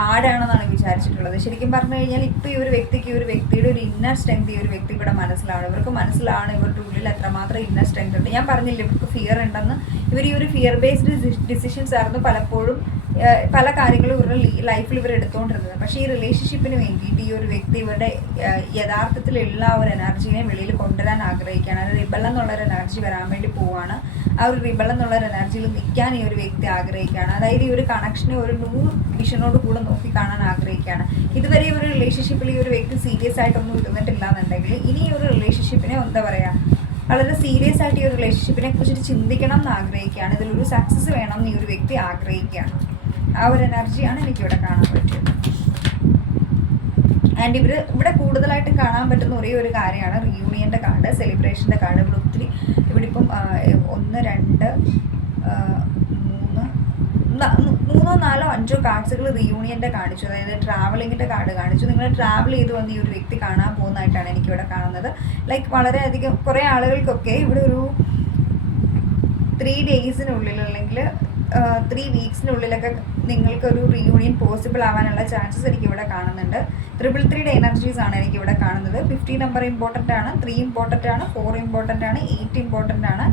ആടാണെന്നാണ് വിചാരിച്ചിട്ടുള്ളത്. ശരിക്കും പറഞ്ഞു കഴിഞ്ഞാൽ ഇപ്പോൾ ഈ ഒരു വ്യക്തിക്ക് ഈ ഒരു വ്യക്തിയുടെ ഒരു ഇന്നർ സ്ട്രെങ്ത് ഈ ഒരു വ്യക്തി ഇവിടെ മനസ്സിലാണ്. ഇവർക്ക് മനസ്സിലാണ് ഇവരുടെ ഉള്ളിൽ എത്രമാത്രം ഇന്നർ സ്ട്രെങ്ത് ഉണ്ട്. ഞാൻ പറഞ്ഞില്ല ഇവർക്ക് ഫിയർ ഉണ്ടെന്ന്. ഇവർ ഈ ഒരു ഫിയർ ബേസ്ഡ് ഡിസിഷൻസ് ആയിരുന്നു പലപ്പോഴും പല കാര്യങ്ങളും ഇവരുടെ ലൈഫിൽ ഇവർ എടുത്തുകൊണ്ടിരുന്നത്. പക്ഷേ ഈ റിലേഷൻഷിപ്പിന് വേണ്ടിയിട്ട് ഈ ഒരു വ്യക്തി ഇവരുടെ യഥാർത്ഥത്തിലുള്ള ഒരു എനർജീനെ വെളിയിൽ കൊണ്ടുവരാൻ ആഗ്രഹിക്കുകയാണ്. അത് റിബൽ എന്നുള്ളൊരു എനർജി വരാൻ വേണ്ടി പോവുകയാണ്. ആ ഒരു റിബൽ എന്നുള്ളൊരു എനർജിയിൽ നിൽക്കാൻ ഈ ഒരു വ്യക്തി ആഗ്രഹിക്കുകയാണ്. അതായത് ഈ ഒരു കണക്ഷനെ ഒരു 100 വിഷനോട് കൂടെ നോക്കി കാണാൻ ആഗ്രഹിക്കുകയാണ്. ഇതുവരെ ഒരു റിലേഷൻഷിപ്പിൽ ഈ ഒരു വ്യക്തി സീരിയസ് ആയിട്ടൊന്നും ഇരുന്നിട്ടില്ല എന്നുണ്ടെങ്കിൽ ഇനി ഈ ഒരു റിലേഷൻഷിപ്പിനെ എന്താ പറയുക, വളരെ സീരിയസ് ആയിട്ട് ഈ ഒരു റിലേഷൻഷിപ്പിനെ കുറിച്ചിട്ട് ചിന്തിക്കണം എന്ന് ആഗ്രഹിക്കുകയാണ്. ഇതിലൊരു സക്സസ് വേണം എന്ന് ഈ ഒരു വ്യക്തി ആഗ്രഹിക്കുകയാണ്. ആ ഒരു എനർജിയാണ് എനിക്കിവിടെ കാണാൻ പറ്റിയത്. ആൻഡ് ഇവിടെ കൂടുതലായിട്ടും കാണാൻ പറ്റുന്ന ഒരേ ഒരു കാര്യമാണ് റിയൂണിയൻ്റെ കാർഡ്, സെലിബ്രേഷൻ്റെ കാർഡ്. ഇവിടെ ഒത്തിരി ഇപ്പം 1 2 3 4 5 കാർഡ്സുകൾ റിയൂണിയൻ്റെ കാണിച്ചു. അതായത് ട്രാവലിങ്ങിൻ്റെ കാർഡ് കാണിച്ചു. നിങ്ങൾ ട്രാവൽ ചെയ്ത് വന്ന് ഈ ഒരു വ്യക്തി കാണാൻ പോകുന്നതായിട്ടാണ് എനിക്കിവിടെ കാണുന്നത്. ലൈക്ക് വളരെയധികം കുറേ ആളുകൾക്കൊക്കെ ഇവിടെ ഒരു 3 ഡേയ്സിനുള്ളിൽ അല്ലെങ്കിൽ 3 വീക്സിനുള്ളിലൊക്കെ നിങ്ങൾക്കൊരു റിയൂണിയൻ പോസിബിൾ ആവാനുള്ള ചാൻസസ് എനിക്കിവിടെ കാണുന്നുണ്ട്. 333 എനർജീസ് ആണ് എനിക്കിവിടെ കാണുന്നത്. 50 നമ്പർ ഇമ്പോർട്ടൻ്റ് ആണ്, 3 ഇമ്പോർട്ടൻ്റ് ആണ്, 4 ഇമ്പോർട്ടൻ്റ് ആണ്, 8 ഇമ്പോർട്ടൻ്റ് ആണ്.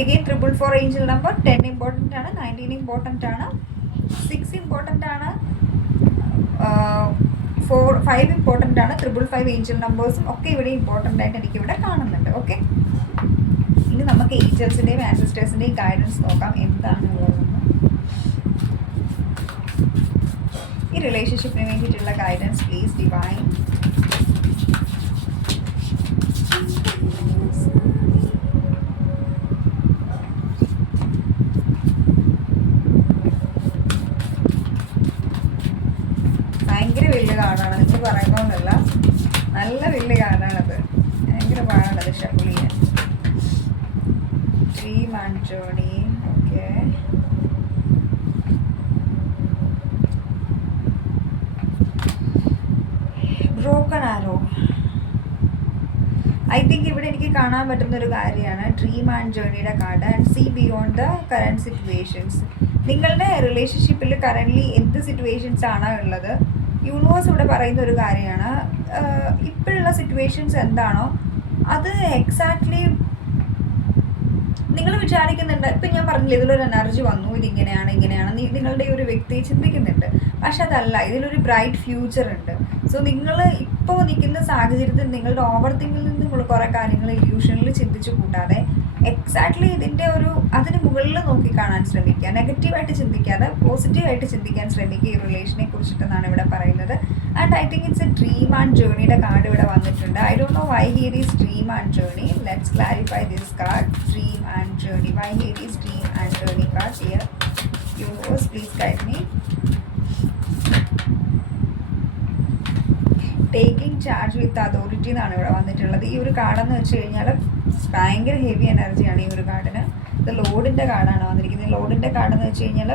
എഗെയിൻ 444 ഏഞ്ചൽ നമ്പർ 10 ഇമ്പോർട്ടൻ്റ് ആണ്, 19 ഇമ്പോർട്ടൻ്റ് ആണ്, 6 ഇമ്പോർട്ടൻ്റ് ആണ്, 5 ഇമ്പോർട്ടൻ്റ് ആണ്. 555 ഏഞ്ചൽ നമ്പേഴ്സും ഒക്കെ ഇവിടെ ഇമ്പോർട്ടൻ്റ് ആയിട്ട് എനിക്കിവിടെ കാണുന്നുണ്ട്. ഓക്കെ, ഇനി നമുക്ക് ഏഞ്ചൽസിൻ്റെയും ആൻസിസ്റ്റേഴ്സിൻ്റെയും ഗൈഡൻസ് നോക്കാം എന്താണുള്ളതെന്ന്. ഈ റിലേഷൻഷിപ്പിന് വേണ്ടിയിട്ടുള്ള ഗൈഡൻസ് പ്ലീസ് ഡിവൈൻ. ഭയങ്കര വലിയ കാർഡാണ്, നിങ്ങൾ പറയുന്നതൊന്നുമല്ല, നല്ല വലിയ കാർഡാണത്. ഭയങ്കര പാടാണത് ഷഫിൾ ചെയ്യാൻ. Dream and journey. Okay, broken arrow. I think ഇവിടെ എനിക്ക് കാണാൻ പറ്റുന്ന ഒരു കാര്യമാണ് ഡ്രീം ആൻഡ് ജേർണിയുടെ card. And see beyond the current situations. നിങ്ങളുടെ റിലേഷൻഷിപ്പിൽ കറൻ്റ്ലി എന്ത് സിറ്റുവേഷൻസ് ആണ് ഉള്ളത്, യൂണിവേഴ്സ് ഇവിടെ പറയുന്ന ഒരു കാര്യമാണ്. ഇപ്പോഴുള്ള സിറ്റുവേഷൻസ് എന്താണോ അത് എക്സാക്ട്ലി നിങ്ങൾ വിചാരിക്കുന്നുണ്ട്. ഇപ്പം ഞാൻ പറഞ്ഞില്ല ഇതിലൊരു എനർജി വന്നു, ഇതിങ്ങനെയാണ് ഇങ്ങനെയാണ് നിങ്ങളുടെ ഒരു വ്യക്തി ചിന്തിക്കുന്നുണ്ട്. പക്ഷെ അതല്ല, ഇതിലൊരു ബ്രൈറ്റ് ഫ്യൂച്ചർ ഉണ്ട്. സോ നിങ്ങൾ ഇപ്പോൾ നിൽക്കുന്ന സാഹചര്യത്തിൽ നിങ്ങളുടെ ഓവർ തിങ്കിൽ നിന്ന് നിങ്ങൾ കുറേ കാര്യങ്ങൾ ഇല്യൂഷനിൽ ചിന്തിച്ചു കൂട്ടാതെ എക്സാക്ട്ലി ഇതിൻ്റെ അതിന് മുകളിൽ നോക്കി കാണാൻ ശ്രമിക്കുക. നെഗറ്റീവായിട്ട് ചിന്തിക്കാതെ പോസിറ്റീവായിട്ട് ചിന്തിക്കാൻ ശ്രമിക്കുക ഈ റിലേഷനെ കുറിച്ചിട്ടെന്നാണ് ഇവിടെ പറയുന്നത്. And I think it's a dream and ജേർണിയുടെ കാർഡ് ഇവിടെ വന്നിട്ടുണ്ട്. I don't know why here is dream and journey. Let's clarify this card. Dream and journey. Why here is dream and journey card here. Universe please guide me. Taking charge with authority എന്നാണ് ഇവിടെ വന്നിട്ടുള്ളത്. ഈ ഒരു കാർഡെന്ന് വെച്ച് കഴിഞ്ഞാൽ ഭയങ്കര heavy എനർജിയാണ് ഈ ഒരു കാർഡിന്. ഇത് ലോഡിൻ്റെ കാർഡാണ് വന്നിരിക്കുന്നത്. ലോഡിൻ്റെ കാർഡെന്ന് വെച്ച് കഴിഞ്ഞാൽ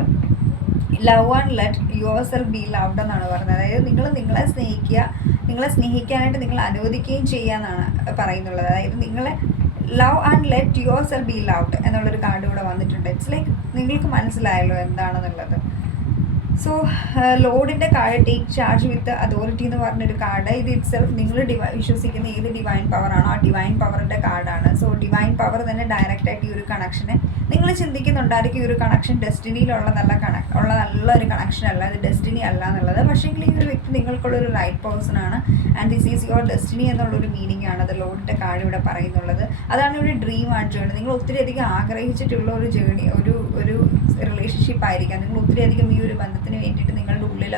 love and let yourself be loved എന്നാണ് പറയുന്നത്. അതായത് നിങ്ങളെ സ്നേഹിക്കുക, നിങ്ങളെ സ്നേഹിക്കാനായിട്ട് നിങ്ങൾ അനുവദിക്കുകയും ചെയ്യുക എന്നാണ് പറയുന്നുള്ളത്. അതായത് നിങ്ങളെ love and let yourself be loved എന്നുള്ളൊരു കാർഡ് ഇവിടെ വന്നിട്ടുണ്ട്. ഇറ്റ്സ് ലൈക്ക് നിങ്ങൾക്ക് മനസ്സിലായല്ലോ എന്താണെന്നുള്ളത്. സോ ലോഡിൻ്റെ card take charge with authority എന്ന് പറഞ്ഞൊരു കാർഡ്. ഇത് ഇറ്റ് സെൽഫ് നിങ്ങൾ വിശ്വസിക്കുന്ന ഏത് ഡിവൈൻ പവറാണോ ആ ഡിവൈൻ പവറിൻ്റെ കാർഡാണ്. സോ ഡിവൈൻ പവർ തന്നെ ഡയറക്റ്റായിട്ട് ഈ ഒരു കണക്ഷനെ നിങ്ങൾ ചിന്തിക്കുന്നുണ്ടായിരിക്കും ഈ ഒരു കണക്ഷൻ ഡെസ്റ്റിനിയിലുള്ള നല്ലൊരു കണക്ഷൻ അല്ല, ഇത് ഡെസ്റ്റിനി അല്ല എന്നുള്ളത്. പക്ഷേങ്കിൽ ഈ ഒരു വ്യക്തി നിങ്ങൾക്കുള്ളൊരു റൈറ്റ് പേഴ്സൺ ആണ്. And this is your destiny എന്നുള്ളൊരു മീനിങ് ആണ് അത് ലോഡിൻ്റെ കാർഡ് ഇവിടെ പറയുന്നുള്ളത്. അതാണ് ഇവിടെ ഡ്രീം ആൻഡ് ജേർണി. നിങ്ങൾ ഒത്തിരി അധികം ആഗ്രഹിച്ചിട്ടുള്ള ഒരു ജേർണി, ഒരു റിലേഷൻഷിപ്പ് ആയിരിക്കാം. നിങ്ങൾ ഒത്തിരി അധികം ഈ ഒരു ബന്ധത്തിന് വേണ്ടിയിട്ട് നിങ്ങളുടെ ഉള്ളിൽ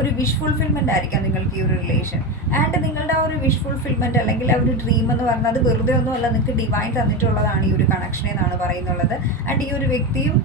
ഒരു വിഷ് ഫുൾഫിൽമെൻ്റ് ആയിരിക്കാം നിങ്ങൾക്ക് ഈ ഒരു റിലേഷൻ. ആൻഡ് നിങ്ങളുടെ ആ ഒരു വിഷ് ഫുൾഫിൽമെൻറ്റ് അല്ലെങ്കിൽ ആ ഒരു ഡ്രീം എന്ന് പറഞ്ഞാൽ അത് വെറുതെ ഒന്നുമല്ല, നിങ്ങൾക്ക് ഡിവൈൻ തന്നിട്ടുള്ളതാണ് ഈ ഒരു കണക്ഷൻ എന്നാണ് പറയുന്നുള്ളത്. ആൻഡ് ഈ ഒരു വ്യക്തിയും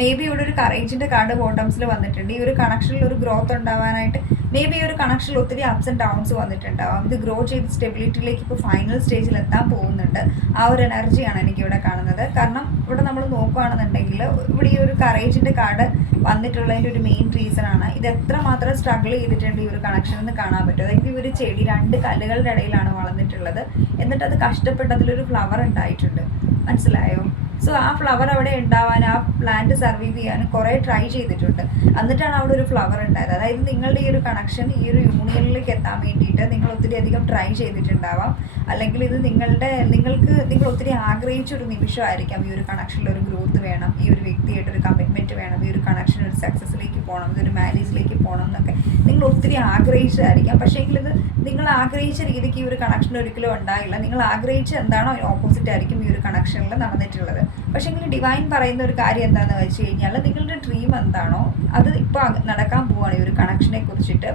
മേ ബി ഇവിടെ ഒരു കറേജിൻ്റെ കാർഡ് ബോട്ടംസിൽ വന്നിട്ടുണ്ട്. ഈ ഒരു കണക്ഷനിൽ ഒരു ഗ്രോത്ത് ഉണ്ടാവാനായിട്ട് മേ ബി ഈ ഒരു കണക്ഷനിൽ ഒത്തിരി അപ്സ് ആൻഡ് ഡൗൺസ് വന്നിട്ടുണ്ടാവും. ഇത് ഗ്രോ ചെയ്ത് സ്റ്റെബിലിറ്റിയിലേക്ക് ഇപ്പോൾ ഫൈനൽ സ്റ്റേജിൽ എത്താൻ പോകുന്നുണ്ട്. ആ ഒരു എനർജിയാണ് എനിക്കിവിടെ കാണുന്നത്. കാരണം ഇവിടെ നമ്മൾ നോക്കുകയാണെന്നുണ്ടെങ്കിൽ ഇവിടെ ഈ ഒരു കറേജിൻ്റെ കാർഡ് വന്നിട്ടുള്ളതിൻ്റെ ഒരു മെയിൻ റീസണാണ് ഇത് എത്രമാത്രം സ്ട്രഗിൾ ചെയ്തിട്ടുണ്ട് ഈ ഒരു കണക്ഷൻ എന്ന് കാണാൻ പറ്റും. അതായത് ഈ ഒരു ചെടി 2 കല്ലുകളുടെ ഇടയിലാണ് വളർന്നിട്ടുള്ളത്. എന്നിട്ട് അത് കഷ്ടപ്പെട്ട് അതിലൊരു ഫ്ലവർ ഉണ്ടായിട്ടുണ്ട്. മനസ്സിലായോ? സോ ആ ഫ്ലവർ അവിടെ ഉണ്ടാവാൻ, ആ പ്ലാന്റ് സർവൈവ് ചെയ്യാനും കുറേ ട്രൈ ചെയ്തിട്ടുണ്ട്. എന്നിട്ടാണ് അവിടെ ഒരു ഫ്ലവർ ഉണ്ടായത്. അതായത് നിങ്ങളുടെ ഈ ഒരു കണക്ഷൻ ഈ ഒരു യൂണിയനിലേക്ക് എത്താൻ വേണ്ടിയിട്ട് നിങ്ങൾ ഒത്തിരി അധികം ട്രൈ ചെയ്തിട്ടുണ്ടാവാം. അല്ലെങ്കിൽ ഇത് നിങ്ങൾ ഒത്തിരി ആഗ്രഹിച്ചൊരു നിമിഷമായിരിക്കാം. ഈ ഒരു കണക്ഷനിൽ ഒരു ഗ്രോത്ത് വേണം, ഈ ഒരു വ്യക്തിയായിട്ടൊരു കമ്മിറ്റ്മെൻറ്റ് വേണം, ഈ ഒരു കണക്ഷൻ ഒരു സക്സസ്സിലേക്ക് പോകണം, ഇതൊരു മാരേജിലേക്ക് പോകണം എന്നൊക്കെ നിങ്ങൾ ഒത്തിരി ആഗ്രഹിച്ചതായിരിക്കാം. പക്ഷേ എങ്കിലിത് നിങ്ങൾ ആഗ്രഹിച്ച രീതിക്ക് ഈ ഒരു കണക്ഷൻ ഒരിക്കലും ഉണ്ടായില്ല. നിങ്ങൾ ആഗ്രഹിച്ച എന്താണോ ഓപ്പോസിറ്റ് ആയിരിക്കും ഈ ഒരു കണക്ഷനിൽ നടന്നിട്ടുള്ളത്. പക്ഷേ എങ്കിൽ ഡിവൈൻ പറയുന്ന ഒരു കാര്യം എന്താണെന്ന് വെച്ച് കഴിഞ്ഞാൽ, നിങ്ങളുടെ ഡ്രീം എന്താണോ അത് ഇപ്പോൾ നടക്കാൻ പോവുകയാണ് ഈ ഒരു കണക്ഷനെ കുറിച്ചിട്ട്.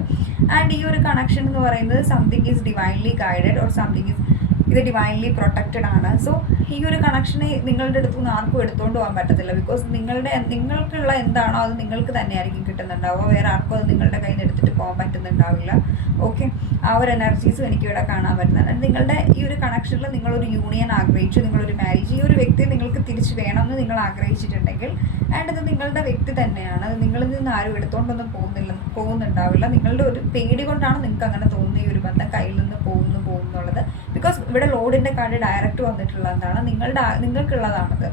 ആൻഡ് ഈ ഒരു കണക്ഷൻ എന്ന് പറയുന്നത് something is divinely guided or something is ഇത് ഡിവൈൻലി പ്രൊട്ടക്റ്റഡ് ആണ്. സോ ഈ ഒരു കണക്ഷനെ നിങ്ങളുടെ അടുത്തു നിന്ന് ആർക്കും എടുത്തുകൊണ്ട് പോകാൻ പറ്റത്തില്ല. ബിക്കോസ് നിങ്ങൾക്കുള്ള എന്താണോ അത് നിങ്ങൾക്ക് തന്നെയായിരിക്കും കിട്ടുന്നുണ്ടാവുക. വേറെ ആർക്കും അത് നിങ്ങളുടെ കയ്യിൽ നിന്ന് എടുത്തിട്ട് പോകാൻ പറ്റുന്നുണ്ടാവില്ല. ഓക്കെ, ആ ഒരു എനർജീസും എനിക്കിവിടെ കാണാൻ പറ്റുന്നത്. നിങ്ങളുടെ ഈ ഒരു കണക്ഷനിൽ നിങ്ങളൊരു യൂണിയൻ ആഗ്രഹിച്ചു, നിങ്ങളൊരു മാരേജ്, ഈ ഒരു വ്യക്തിയെ നിങ്ങൾക്ക് തിരിച്ച് വേണമെന്ന് നിങ്ങൾ ആഗ്രഹിച്ചിട്ടുണ്ടെങ്കിൽ ആൻഡ് ഇത് നിങ്ങളുടെ വ്യക്തി തന്നെയാണ്. അത് നിങ്ങളിൽ നിന്ന് ആരും എടുത്തുകൊണ്ടൊന്നും പോകുന്നുണ്ടാവില്ല. നിങ്ങളുടെ ഒരു പേടി കൊണ്ടാണ് നിങ്ങൾക്ക് അങ്ങനെ തോന്നുന്നത് ഈ ഒരു ബന്ധം കയ്യിൽ നിന്ന് പോകുന്നുള്ളത്. ബിക്കോസ് ഇവിടെ ലോഡിൻ്റെ കാർഡ് ഡയറക്റ്റ് വന്നിട്ടുള്ള എന്താണ്, നിങ്ങൾക്കുള്ളതാണത്.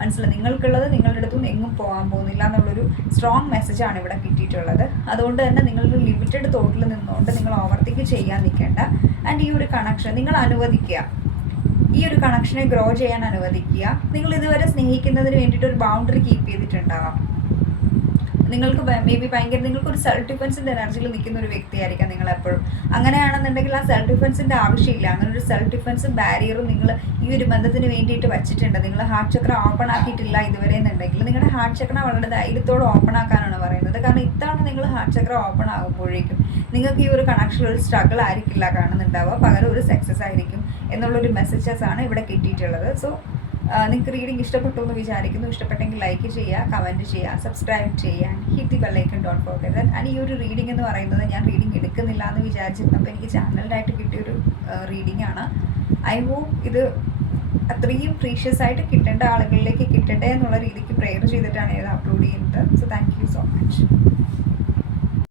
മനസ്സിലായി, നിങ്ങൾക്കുള്ളത് നിങ്ങളുടെ അടുത്തുനിന്ന് എങ്ങും പോകാൻ പോകുന്നില്ല എന്നുള്ളൊരു സ്ട്രോങ് മെസ്സേജാണ് ഇവിടെ കിട്ടിയിട്ടുള്ളത്. അതുകൊണ്ട് തന്നെ നിങ്ങളൊരു ലിമിറ്റഡ് തോട്ടിൽ നിന്നുകൊണ്ട് നിങ്ങൾ ഓവർ തിങ്ക് ചെയ്യാൻ നിൽക്കേണ്ട. ആൻഡ് ഈ ഒരു കണക്ഷൻ നിങ്ങൾ അനുവദിക്കുക, ഈ ഒരു കണക്ഷനെ ഗ്രോ ചെയ്യാൻ അനുവദിക്കുക. നിങ്ങൾ ഇതുവരെ സ്നേഹിക്കുന്നതിന് വേണ്ടിയിട്ട് ഒരു ബൗണ്ടറി കീപ്പ് ചെയ്തിട്ടുണ്ടാവാം. നിങ്ങൾക്ക് മേ ബി നിങ്ങൾക്കൊരു സെൽഫ് ഡിഫെൻസിൻ്റെ എനർജിയിൽ നിൽക്കുന്ന ഒരു വ്യക്തിയായിരിക്കാം നിങ്ങളെപ്പോഴും. അങ്ങനെയാണെന്നുണ്ടെങ്കിൽ ആ സെൽഫ് ഡിഫെൻസിൻ്റെ ആവശ്യമില്ല. അങ്ങനെ ഒരു സെൽഫ് ഡിഫെൻസും ബാരിയറും നിങ്ങൾ ഈ ഒരു ബന്ധത്തിന് വേണ്ടിയിട്ട് വെച്ചിട്ടുണ്ട്. നിങ്ങൾ ഹാർട്ട് ചക്ര ഓപ്പൺ ആക്കിയിട്ടില്ല ഇതുവരെ എന്നുണ്ടെങ്കിൽ നിങ്ങളുടെ ഹാർട്ട് ചക്ര വളരെ ധൈര്യത്തോടെ ഓപ്പൺ ആക്കാനാണ് പറയുന്നത്. കാരണം ഇത്തവണ നിങ്ങൾ ഹാർട്ട് ചക്ര ഓപ്പൺ ആകുമ്പോഴേക്കും നിങ്ങൾക്ക് ഈ ഒരു കണക്ഷൻ ഒരു സ്ട്രഗിൾ ആയിരിക്കില്ല കാണുന്നുണ്ടാവുക, പകരം ഒരു സക്സസ് ആയിരിക്കും എന്നുള്ളൊരു മെസ്സേജസ് ആണ് ഇവിടെ കിട്ടിയിട്ടുള്ളത്. സോ നിങ്ങൾക്ക് റീഡിങ് ഇഷ്ടപ്പെട്ടു എന്ന് വിചാരിക്കുന്നു. ഇഷ്ടപ്പെട്ടെങ്കിൽ ലൈക്ക് ചെയ്യുക, കമൻറ്റ് ചെയ്യുക, സബ്സ്ക്രൈബ് ചെയ്യാൻ, hit the bell icon, don't forget. And ഈ ഒരു റീഡിംഗ് എന്ന് പറയുന്നത് ഞാൻ റീഡിംഗ് എടുക്കുന്നില്ല എന്ന് വിചാരിച്ചിരുന്നപ്പോൾ എനിക്ക് ചാനലിലായിട്ട് കിട്ടിയൊരു റീഡിംഗ് ആണ്. ഐ ഹോപ്പ് ഇത് അത്രയും പ്രീഷ്യസ് ആയിട്ട് കിട്ടേണ്ട ആളുകളിലേക്ക് കിട്ടട്ടെ എന്നുള്ള രീതിക്ക് പ്രെയർ ചെയ്തിട്ടാണ് ഇത് അപ്ലോഡ് ചെയ്യുന്നത്. So thank you so much.